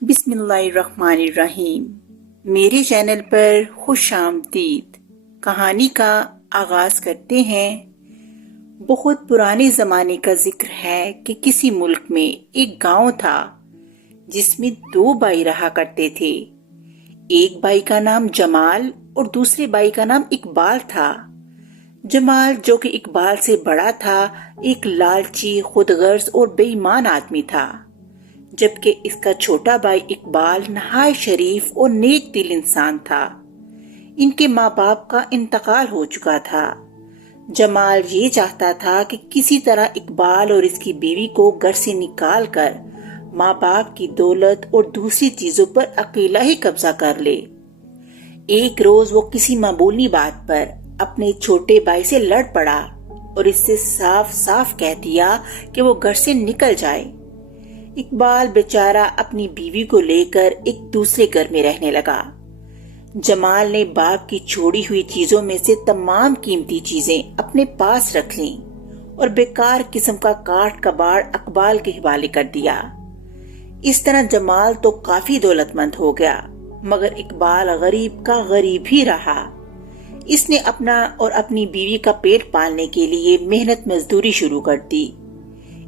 بسم اللہ الرحمن الرحیم۔ میرے چینل پر خوش آمدید۔ کہانی کا آغاز کرتے ہیں۔ بہت پرانے زمانے کا ذکر ہے کہ کسی ملک میں ایک گاؤں تھا جس میں دو بھائی رہا کرتے تھے۔ ایک بھائی کا نام جمال اور دوسرے بھائی کا نام اقبال تھا۔ جمال جو کہ اقبال سے بڑا تھا ایک لالچی، خود غرض اور بے ایمان آدمی تھا، جبکہ اس کا چھوٹا بھائی اقبال نہایت شریف اور نیک دل انسان تھا۔ ان کے ماں باپ کا انتقال ہو چکا تھا۔ جمال یہ چاہتا تھا کہ کسی طرح اقبال اور اس کی بیوی کو گھر سے نکال کر ماں باپ کی دولت اور دوسری چیزوں پر اکیلا ہی قبضہ کر لے۔ ایک روز وہ کسی معمولی بات پر اپنے چھوٹے بھائی سے لڑ پڑا اور اس سے صاف صاف کہہ دیا کہ وہ گھر سے نکل جائے۔ اقبال بیچارہ اپنی بیوی کو لے کر ایک دوسرے گھر میں رہنے لگا۔ جمال نے باپ کی چھوڑی ہوئی چیزوں میں سے تمام قیمتی چیزیں اپنے پاس رکھ لیں اور بیکار قسم کا کاٹ کباڑ اقبال کے حوالے کر دیا۔ اس طرح جمال تو کافی دولت مند ہو گیا، مگر اقبال غریب کا غریب ہی رہا۔ اس نے اپنا اور اپنی بیوی کا پیٹ پالنے کے لیے محنت مزدوری شروع کر دی۔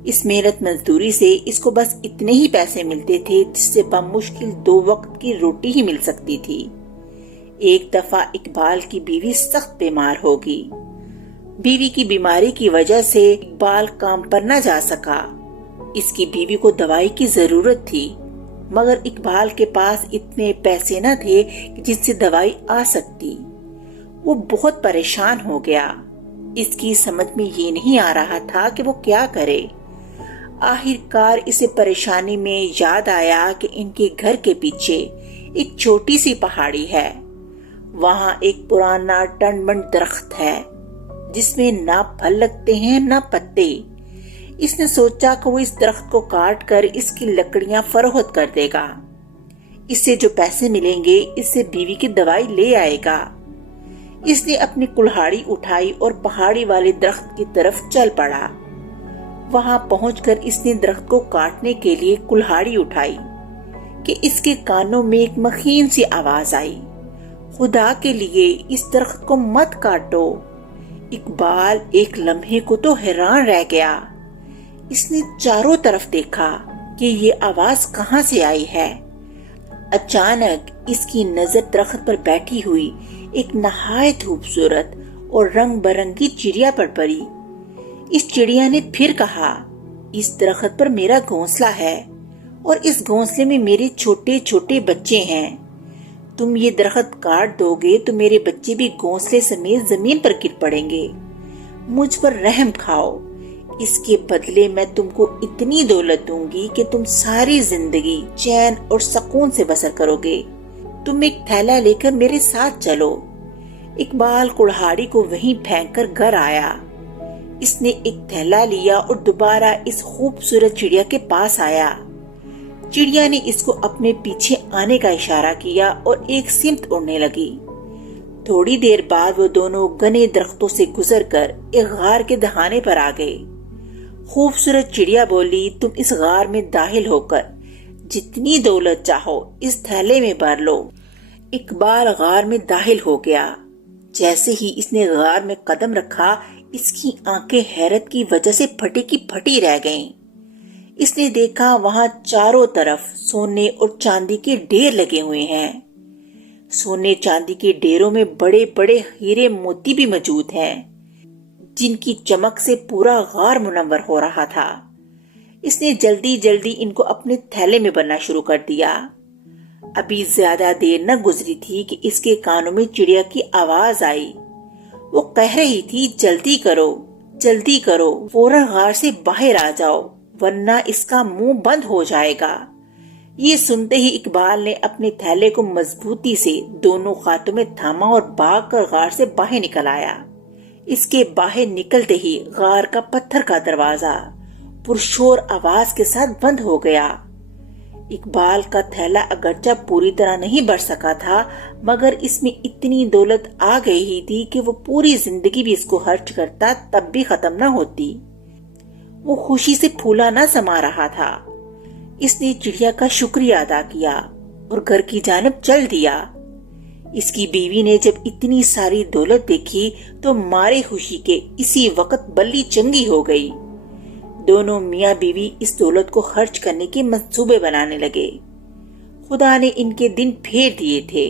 اس محنت مزدوری سے اس کو بس اتنے ہی پیسے ملتے تھے جس سے بمشکل 2 وقت کی روٹی ہی مل سکتی تھی۔ ایک دفعہ اقبال کی بیوی سخت بیمار ہوگی۔ بیوی کی بیماری کی وجہ سے اقبال کام پر نہ جا سکا۔ اس کی بیوی کو دوائی کی ضرورت تھی، مگر اقبال کے پاس اتنے پیسے نہ تھے کہ جس سے دوائی آ سکتی۔ وہ بہت پریشان ہو گیا۔ اس کی سمجھ میں یہ نہیں آ رہا تھا کہ وہ کیا کرے۔ آخر کار اسے پریشانی میں یاد آیا کہ ان کے گھر کے پیچھے ایک چھوٹی سی پہاڑی ہے۔ وہاں ایک پرانا ٹنڈ منڈ درخت ہے جس میں نہ پھل لگتے ہیں نہ پتے۔ اس نے سوچا کہ وہ اس درخت کو کاٹ کر اس کی لکڑیاں فروخت کر دے گا۔ اس سے جو پیسے ملیں گے اس سے بیوی کی دوائی لے آئے گا۔ اس نے اپنی کلہاڑی اٹھائی اور پہاڑی والے درخت کی طرف چل پڑا۔ وہاں پہنچ کر اس نے درخت کو کاٹنے کے لیے کلہاڑی اٹھائی کہ اس کے کانوں میں ایک مخین سی آواز آئی، خدا کے لیے اس درخت کو مت کاٹو۔ اقبال ایک لمحے کو تو حیران رہ گیا۔ اس نے چاروں طرف دیکھا کہ یہ آواز کہاں سے آئی ہے۔ اچانک اس کی نظر درخت پر بیٹھی ہوئی ایک نہایت خوبصورت اور رنگ برنگی چڑیا پر پڑی۔ اس چڑیا نے پھر کہا، اس درخت پر میرا گھونسلہ ہے اور اس گھونسلے میں میرے چھوٹے چھوٹے بچے ہیں۔ تم یہ درخت کاٹ دو گے تو میرے بچے بھی گھونسلے سمیت زمین پر گر پڑیں گے۔ مجھ پر رحم کھاؤ، اس کے بدلے میں تم کو اتنی دولت دوں گی کہ تم ساری زندگی چین اور سکون سے بسر کرو گے۔ تم ایک تھیلا لے کر میرے ساتھ چلو۔ اقبال کلہاڑی کو وہیں پھینک کر گھر آیا۔ اس نے ایک تھیلا لیا اور دوبارہ اس خوبصورت چڑیا کے پاس آیا۔ چڑیا نے اس کو اپنے پیچھے آنے کا اشارہ کیا اور ایک سمت اڑنے لگی۔ تھوڑی دیر بعد وہ دونوں گھنے درختوں سے گزر کر ایک غار کے دہانے پر آ گئے۔ خوبصورت چڑیا بولی، تم اس غار میں داخل ہو کر جتنی دولت چاہو اس تھیلے میں بھر لو۔ اقبال غار میں داخل ہو گیا۔ جیسے ہی اس نے غار میں قدم رکھا، اس کی آنکھیں حیرت کی وجہ سے پھٹی کی پھٹی رہ گئیں۔ اس نے دیکھا وہاں چاروں طرف سونے اور چاندی کے ڈھیر لگے ہوئے ہیں۔ سونے چاندی کے ڈھیروں میں بڑے بڑے ہیرے موتی بھی موجود ہیں، جن کی چمک سے پورا غار منور ہو رہا تھا۔ اس نے جلدی جلدی ان کو اپنے تھیلے میں بننا شروع کر دیا۔ ابھی زیادہ دیر نہ گزری تھی کہ اس کے کانوں میں چڑیا کی آواز آئی۔ وہ کہہ رہی تھی، جلدی کرو جلدی کرو، فوراً غار سے باہر آ جاؤ ورنہ اس کا منہ بند ہو جائے گا۔ یہ سنتے ہی اقبال نے اپنے تھیلے کو مضبوطی سے دونوں ہاتھوں میں تھاما اور بھاگ کر غار سے باہر نکل آیا۔ اس کے باہر نکلتے ہی غار کا پتھر کا دروازہ پرشور آواز کے ساتھ بند ہو گیا۔ اقبال کا تھیلا اگرچہ پوری طرح نہیں بھر سکا تھا، مگر اس میں اتنی دولت آ گئی ہی تھی کہ وہ پوری زندگی بھی اس کو خرچ کرتا تب بھی ختم نہ ہوتی۔ وہ خوشی سے پھولا نہ سما رہا تھا۔ اس نے چڑیا کا شکریہ ادا کیا اور گھر کی جانب چل دیا۔ اس کی بیوی نے جب اتنی ساری دولت دیکھی تو مارے خوشی کے اسی وقت بلی چنگی ہو گئی۔ دونوں میاں بیوی اس دولت کو خرچ کرنے کے منصوبے بنانے لگے۔ خدا نے ان کے دن پھیر دیے تھے۔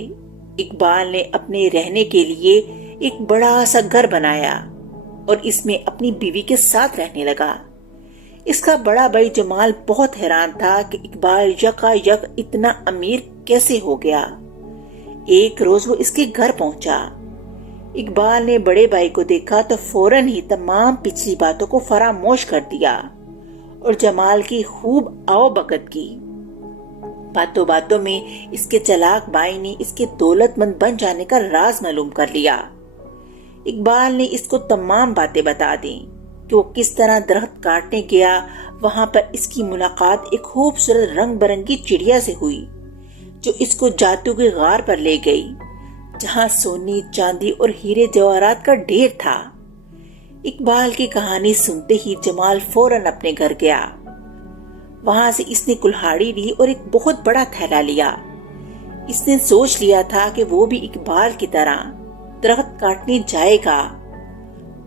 اقبال نے اپنے رہنے کے لیے ایک بڑا سا گھر بنایا اور اس میں اپنی بیوی کے ساتھ رہنے لگا۔ اس کا بڑا بھائی جمال بہت حیران تھا کہ اقبال یکا یک اتنا امیر کیسے ہو گیا۔ ایک روز وہ اس کے گھر پہنچا۔ اقبال نے بڑے بھائی کو دیکھا تو فوراً ہی تمام پچھلی باتوں کو فراموش کر دیا اور جمال کی خوب آؤ بھگت کی۔ باتوں باتوں میں اس کے چلاک بھائی نے اس کے دولت مند بن جانے کا راز معلوم کر لیا۔ اقبال نے اس کو تمام باتیں بتا دیں کہ وہ کس طرح درخت کاٹنے گیا۔ وہاں پر اس کی ملاقات ایک خوبصورت رنگ برنگی چڑیا سے ہوئی جو اس کو جادو کے غار پر لے گئی، جہاں سونے، چاندی اور ہیرے جواہرات کا ڈھیر تھا۔ اقبال کی کہانی سنتے ہی جمال فوراً اپنے گھر گیا۔ وہاں سے اس نے کلہاڑی لی اور ایک بہت بڑا تھیلا لیا۔ اس نے سوچ لیا تھا کہ وہ بھی اقبال کی طرح درخت کاٹنے جائے گا۔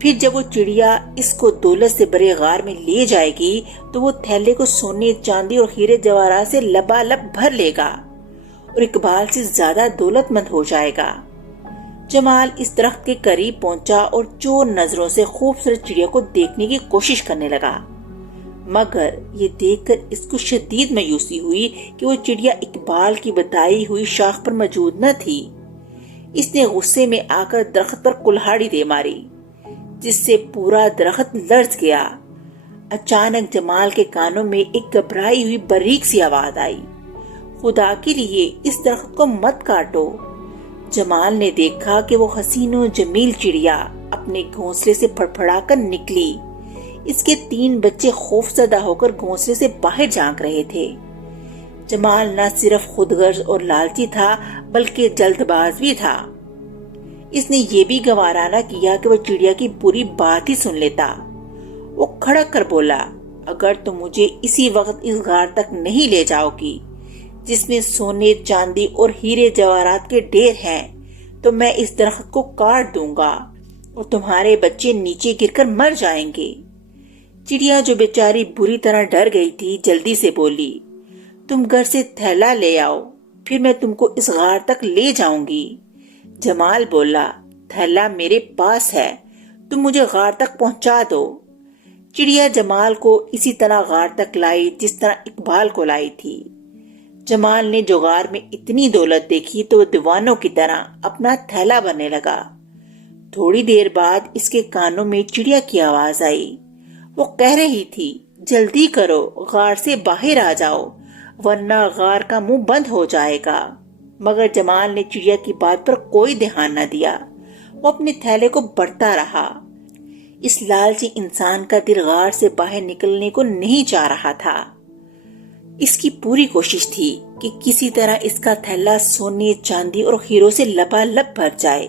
پھر جب وہ چڑیا اس کو دولت سے بھرے غار میں لے جائے گی تو وہ تھیلے کو سونے، چاندی اور ہیرے جواہرات سے لبالب بھر لے گا اور اقبال سے زیادہ دولت مند ہو جائے گا۔ جمال اس درخت کے قریب پہنچا اور چور نظروں سے خوبصورت چڑیا کو دیکھنے کی کوشش کرنے لگا، مگر یہ دیکھ کر اس کو شدید مایوسی ہوئی کہ وہ چڑیا اقبال کی بتائی ہوئی شاخ پر موجود نہ تھی۔ اس نے غصے میں آ کر درخت پر کلہاڑی دے ماری، جس سے پورا درخت لرز گیا۔ اچانک جمال کے کانوں میں ایک گھبرائی ہوئی باریک سی آواز آئی، خدا کے لیے اس درخت کو مت کاٹو۔ جمال نے دیکھا کہ وہ حسین و جمیل چڑیا اپنے گھونسلے سے پھڑپھڑا کر نکلی۔ اس کے 3 بچے خوف زدہ ہو کر گھونسلے سے باہر جھانک رہے تھے۔ جمال نہ صرف خود غرض اور لالچی تھا بلکہ جلد باز بھی تھا۔ اس نے یہ بھی گوارا نہ کیا کہ وہ چڑیا کی پوری بات ہی سن لیتا۔ وہ کھڑک کر بولا، اگر تم مجھے اسی وقت اس غار تک نہیں لے جاؤ گی جس میں سونے، چاندی اور ہیرے جواہرات کے ڈھیر ہیں تو میں اس درخت کو کاٹ دوں گا اور تمہارے بچے نیچے گر کر مر جائیں گے۔ چڑیا جو بیچاری بری طرح ڈر گئی تھی جلدی سے بولی، تم گھر سے تھیلا لے آؤ، پھر میں تم کو اس غار تک لے جاؤں گی۔ جمال بولا، تھیلا میرے پاس ہے، تم مجھے غار تک پہنچا دو۔ چڑیا جمال کو اسی طرح غار تک لائی جس طرح اقبال کو لائی تھی۔ جمال نے جو غار میں اتنی دولت دیکھی تو وہ دیوانوں کی طرح اپنا تھیلا بھرنے لگا۔ تھوڑی دیر بعد اس کے کانوں میں چڑیا کی آواز آئی۔ وہ کہہ رہی تھی، جلدی کرو، غار سے باہر آ جاؤ ورنہ غار کا منہ بند ہو جائے گا۔ مگر جمال نے چڑیا کی بات پر کوئی دھیان نہ دیا۔ وہ اپنے تھیلے کو بڑھتا رہا۔ اس لالچی انسان کا دل غار سے باہر نکلنے کو نہیں چاہ رہا تھا۔ اس کی پوری کوشش تھی کہ کسی طرح اس کا تھیلا سونے، چاندی اور ہیروں سے لبالب بھر جائے۔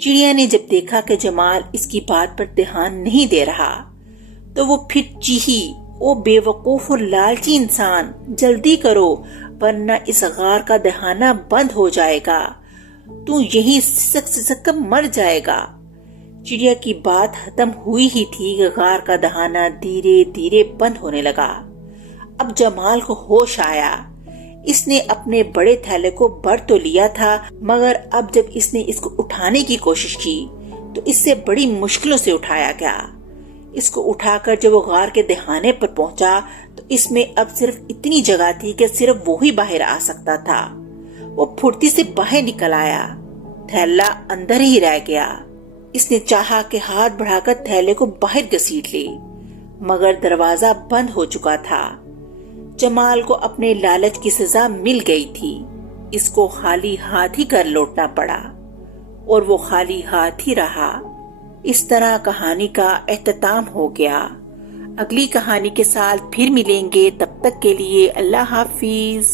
چڑیا نے جب دیکھا کہ جمال اس کی بات پر دھیان نہیں دے رہا تو وہ پھر چیخی، او بے وقوف اور لالچی انسان، جلدی کرو ورنہ اس غار کا دہانہ بند ہو جائے گا، تو یہیں سسک سسک کر مر جائے گا۔ چڑیا کی بات ختم ہوئی ہی تھی کہ غار کا دہانہ دھیرے دھیرے بند ہونے لگا۔ اب جمال کو ہوش آیا۔ اس نے اپنے بڑے تھیلے کو بھر تو لیا تھا مگر اب جب اس نے اس کو اٹھانے کی کوشش کی تو اس سے بڑی مشکلوں سے اٹھایا گیا۔ اس کو اٹھا کر جب وہ غار کے دہانے پر پہنچا تو اس میں اب صرف اتنی جگہ تھی کہ صرف وہی باہر آ سکتا تھا۔ وہ پھرتی سے باہر نکل آیا، تھیلا اندر ہی رہ گیا۔ اس نے چاہا کہ ہاتھ بڑھا کر تھیلے کو باہر گھسیٹ لے مگر دروازہ بند ہو چکا تھا۔ جمال کو اپنے لالچ کی سزا مل گئی تھی۔ اس کو خالی ہاتھ ہی کر لوٹنا پڑا اور وہ خالی ہاتھ ہی رہا۔ اس طرح کہانی کا اختتام ہو گیا۔ اگلی کہانی کے ساتھ پھر ملیں گے، تب تک کے لیے اللہ حافظ۔